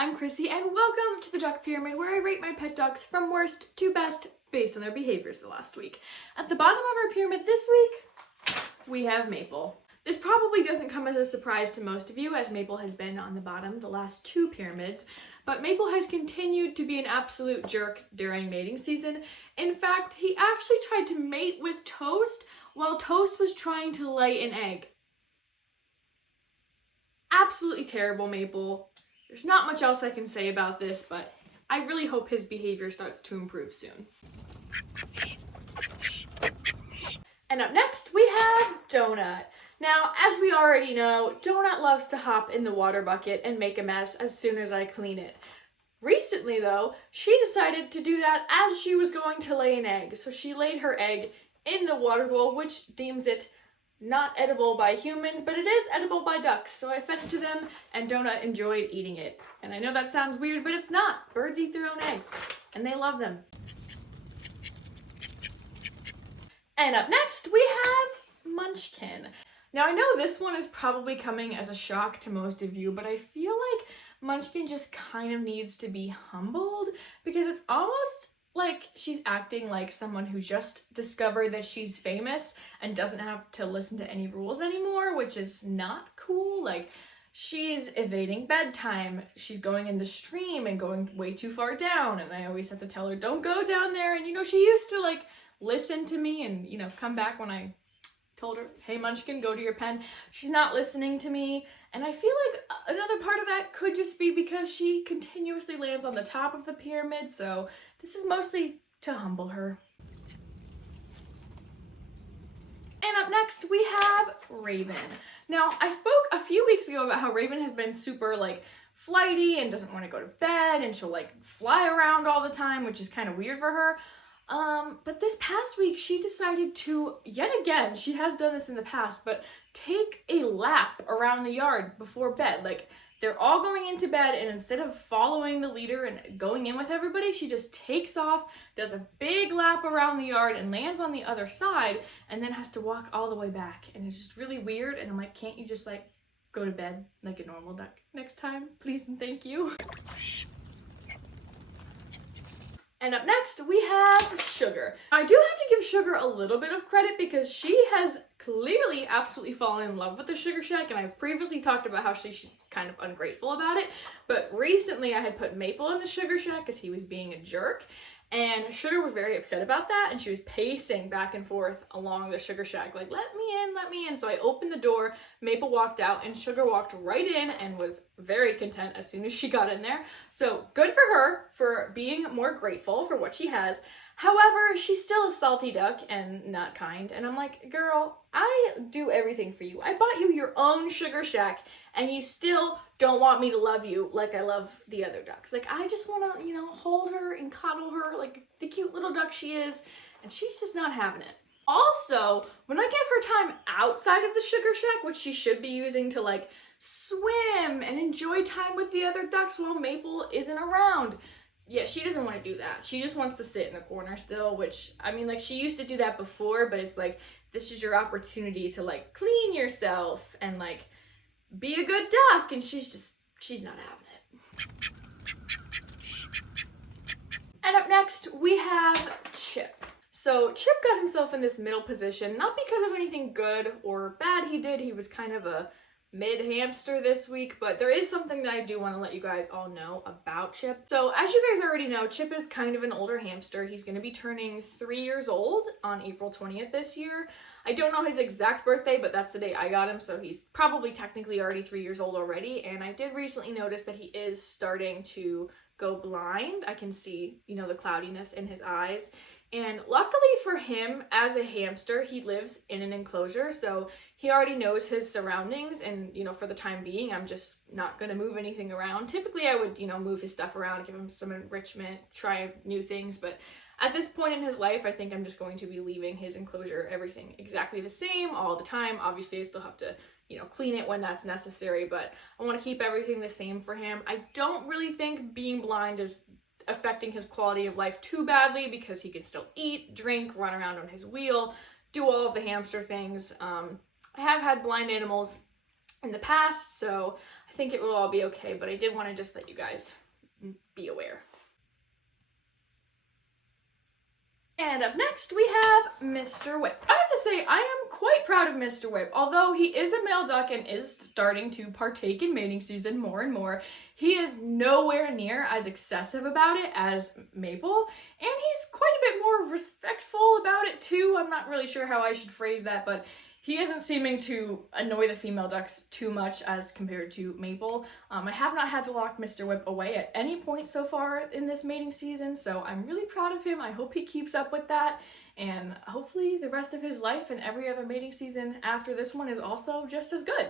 I'm Chrissy and welcome to the Duck Pyramid, where I rate my pet ducks from worst to best based on their behaviors the last week. At the bottom of our pyramid this week, we have Maple. This probably doesn't come as a surprise to most of you, as Maple has been on the bottom the last two pyramids, but Maple has continued to be an absolute jerk during mating season. In fact, he actually tried to mate with Toast while Toast was trying to lay an egg. Absolutely terrible, Maple. There's not much else I can say about this, but I really hope his behavior starts to improve soon. And up next, we have Donut. Now, as we already know, Donut loves to hop in the water bucket and make a mess as soon as I clean it. Recently, though, she decided to do that as she was going to lay an egg. So she laid her egg in the water bowl, which deems it not edible by humans, but it is edible by ducks. So I fed it to them, and Donut enjoyed eating it. And I know that sounds weird, but it's not. Birds eat their own eggs, and they love them. And up next, we have Munchkin. Now, I know this one is probably coming as a shock to most of you, but I feel like Munchkin just kind of needs to be humbled, because it's almost like she's acting like someone who just discovered that she's famous and doesn't have to listen to any rules anymore, which is not cool. Like, she's evading bedtime, she's going in the stream and going way too far down, and I always have to tell her, don't go down there. And she used to like listen to me and come back when I told her, hey Munchkin, go to your pen. She's not listening to me, and I feel like another part of that could just be because she continuously lands on the top of the pyramid, so this is mostly to humble her. And up next, we have Raven. Now, I spoke a few weeks ago about how Raven has been super flighty and doesn't want to go to bed, and she'll fly around all the time, which is kind of weird for her. But this past week, she decided to, yet again, she has done this in the past, but take a lap around the yard before bed. They're all going into bed, and instead of following the leader and going in with everybody, she just takes off, does a big lap around the yard, and lands on the other side, and then has to walk all the way back. And it's just really weird, and I'm like, can't you just go to bed like a normal duck next time? Please and thank you. And up next, we have Sugar. I do have to give Sugar a little bit of credit because she has clearly absolutely fallen in love with the Sugar Shack, and I've previously talked about how she's kind of ungrateful about it, but recently I had put Maple in the Sugar Shack because he was being a jerk, and Sugar was very upset about that, and she was pacing back and forth along the Sugar Shack, let me in. So I opened the door, Maple walked out, and Sugar walked right in and was very content as soon as she got in there. So good for her for being more grateful for what she has. However, she's still a salty duck and not kind, and I'm like, girl, I do everything for you. I bought you your own Sugar Shack, and you still don't want me to love you like I love the other ducks. I just want to, hold her and cuddle her like the cute little duck she is, and she's just not having it. Also, when I give her time outside of the Sugar Shack, which she should be using to swim and enjoy time with the other ducks while Maple isn't around, yeah, she doesn't want to do that. She just wants to sit in the corner still, which, she used to do that before, but it's this is your opportunity to clean yourself and be a good duck, and she's not having it. And up next, we have Chip. So Chip got himself in this middle position, not because of anything good or bad he did. He was kind of a mid-hamster this week, but there is something that I do want to let you guys all know about Chip. So as you guys already know, Chip is kind of an older hamster. He's going to be turning 3 years old on April 20th this year. I don't know his exact birthday, but that's the day I got him, so he's probably technically already 3 years old already, and I did recently notice that he is starting to go blind. I can see, the cloudiness in his eyes. And luckily for him, as a hamster, he lives in an enclosure, so he already knows his surroundings, and, for the time being, I'm just not going to move anything around. Typically, I would, move his stuff around, give him some enrichment, try new things, but at this point in his life, I think I'm just going to be leaving his enclosure, everything exactly the same all the time. Obviously, I still have to, clean it when that's necessary, but I want to keep everything the same for him. I don't really think being blind is affecting his quality of life too badly because he can still eat, drink, run around on his wheel, do all of the hamster things. I have had blind animals in the past, so I think it will all be okay, but I did want to just let you guys be aware. And up next, we have Mr. Whip. I have to say, I am quite proud of Mr. Whip. Although he is a male duck and is starting to partake in mating season more and more, he is nowhere near as excessive about it as Maple, and he's quite a bit more respectful about it too. I'm not really sure how I should phrase that, but he isn't seeming to annoy the female ducks too much as compared to Maple. I have not had to lock Mr. Whip away at any point so far in this mating season, so I'm really proud of him. I hope he keeps up with that, and hopefully the rest of his life and every other mating season after this one is also just as good.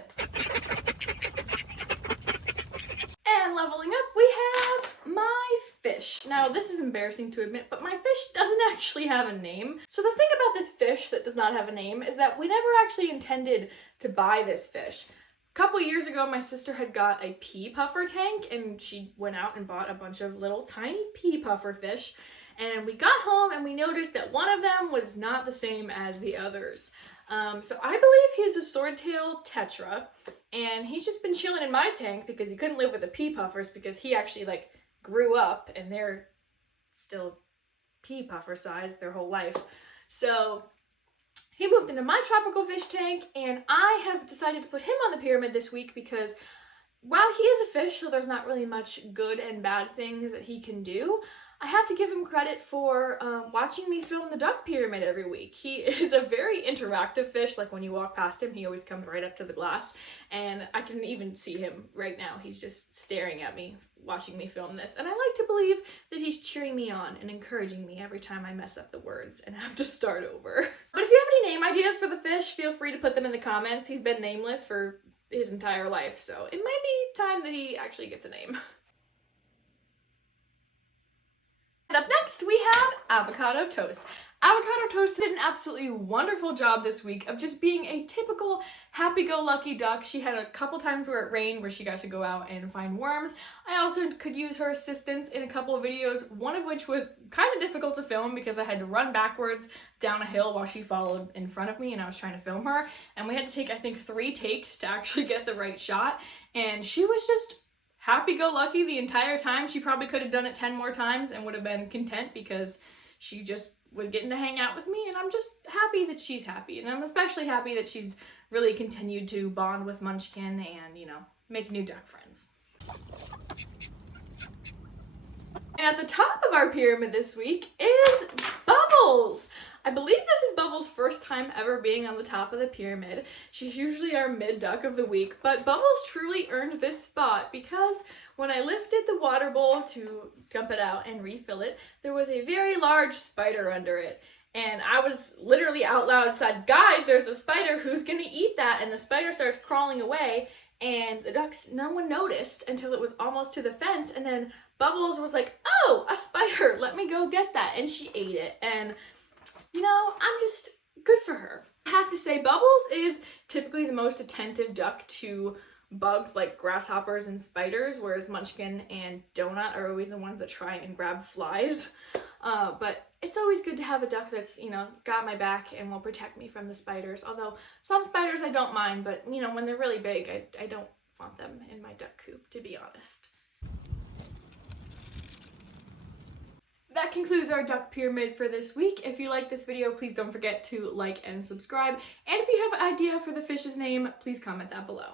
And leveling up, we have my fish. Now, this is embarrassing to admit, but my fish doesn't actually have a name. So the thing about this fish that does not have a name is that we never actually intended to buy this fish. A couple years ago, my sister had got a pea puffer tank, and she went out and bought a bunch of little tiny pea puffer fish. And we got home and we noticed that one of them was not the same as the others. So I believe he's a swordtail tetra, and he's just been chilling in my tank because he couldn't live with the pea puffers because he actually like grew up and they're still pea puffer size their whole life. So he moved into my tropical fish tank, and I have decided to put him on the pyramid this week because while he is a fish, so there's not really much good and bad things that he can do, I have to give him credit for watching me film the duck pyramid every week. He is a very interactive fish. Like when you walk past him, he always comes right up to the glass, and I can even see him right now. He's just staring at me, watching me film this. And I like to believe that he's cheering me on and encouraging me every time I mess up the words and have to start over. But if you have any name ideas for the fish, feel free to put them in the comments. He's been nameless for his entire life, so it might be time that he actually gets a name. And up next, we have Avocado Toast. Avocado Toast did an absolutely wonderful job this week of just being a typical happy-go-lucky duck. She had a couple times where it rained where she got to go out and find worms. I also could use her assistance in a couple of videos, one of which was kind of difficult to film because I had to run backwards down a hill while she followed in front of me and I was trying to film her. And we had to take, I think, 3 takes to actually get the right shot. And she was just happy-go-lucky the entire time. She probably could have done it 10 more times and would have been content because she just was getting to hang out with me, and I'm just happy that she's happy. And I'm especially happy that she's really continued to bond with Munchkin and, you know, make new duck friends. And at the top of our pyramid this week is Bubbles. I believe this is Bubbles' first time ever being on the top of the pyramid. She's usually our mid-duck of the week, but Bubbles truly earned this spot because when I lifted the water bowl to dump it out and refill it, there was a very large spider under it. And I was literally out loud said, "Guys, there's a spider, who's gonna eat that?" And the spider starts crawling away, and the ducks, no one noticed until it was almost to the fence, and then Bubbles was like, "Oh, a spider, let me go get that," and she ate it. And you know, I'm just good for her. I have to say, Bubbles is typically the most attentive duck to bugs like grasshoppers and spiders, whereas Munchkin and Donut are always the ones that try and grab flies. But it's always good to have a duck that's, you know, got my back and will protect me from the spiders. Although some spiders I don't mind, but, you know, when they're really big, I don't want them in my duck coop, to be honest. That concludes our duck pyramid for this week. If you like this video, please don't forget to like and subscribe. And if you have an idea for the fish's name, please comment that below.